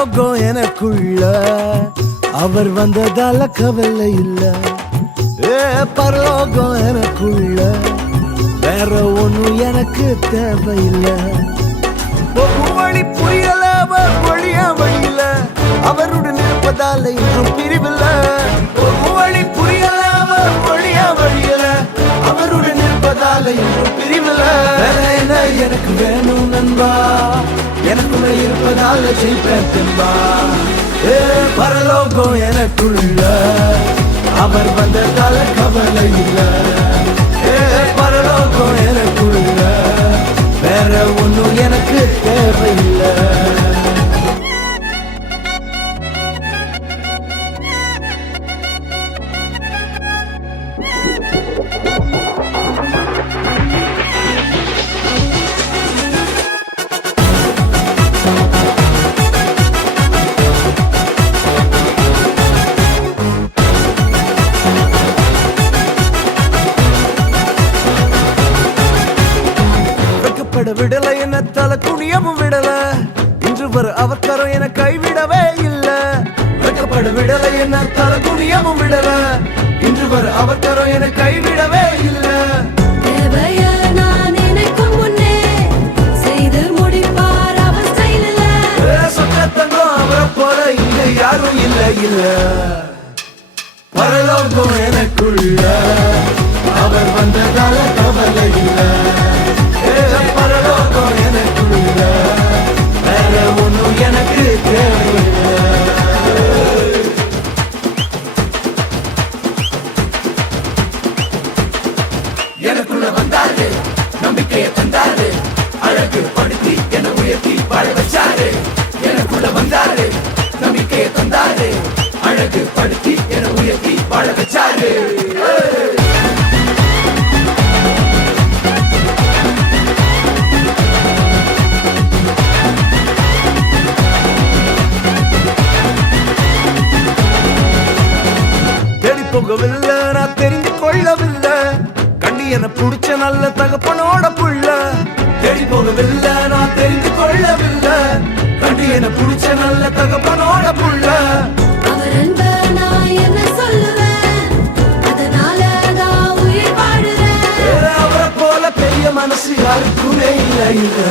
பரலோகம் எனக்குள்ள அவர் வந்ததால கவலை இல்ல. பரலோகம் எனக்குள்ள வேற ஒண்ணும் எனக்கு தேவையில்லை. வழி புரியல வழியா வழியில அவருடன் இருப்பதால இன்றும் பிரிவில்ல. வழி புரியல வழியா வழியில அவருடன் இருப்பதால இன்றும் பிரிவில்ல. வேற என்ன எனக்கு வேணும் நண்பா, எனக்குள்ள இருப்பதால ஜெயிப்பேன் தெம்பா. பரலோகம் எனக்குள்ள அவர் வந்ததால கவலை இல்ல. பரலோகம் எனக்குள்ள வேற ஒண்ணும் எனக்கு தேவையில்லை. விடல என்ன தலை குனியவும் விடல, இன்று வர அவர் கரம் என கைவிடவே இல்ல. வெட்கப்பட விடல என்ன தலை குனியவும் விடல, இன்று வர அவர் கரம் என கைவிடவே இல்ல. சொத்தங்கம் அவரை போல இங்க யாரும் இல்ல இல்ல. பரலோகம் எனக்குள்ள அவர் வந்ததால கவலை இல்ல. பரலோகம் எனக்குள்ள வேற ஒண்ணும் எனக்கு தேவையில்லை. எனக்குள்ள வந்தாரு, நம்பிக்கையை தந்தாரு, அழகு படுத்தி என உயர்த்தி வாழ வச்சாரு. எனக்குள்ள வந்தாரு, நம்பிக்கையை தந்தாரு, அழகு படுத்தி என உயர்த்தி வாழ வச்சாரு. போகவில்லை நான் தெரிந்து கொள்ளவில்லை, கண்டி என புடிச்ச நல்ல தகப்பனோட புள்ள. தேடி போகவில்லை நான் தெரிந்து கொள்ளவில்லை, கண்டி என புடிச்ச நல்ல தகப்பனோட புள்ள. அவர் அன்ப நான் என்ன சொல்லுவேன், அதனால நான் உயிர் வாழுறேன். அவரை போல பெரிய மனசு யாருக்குமே இல்லை.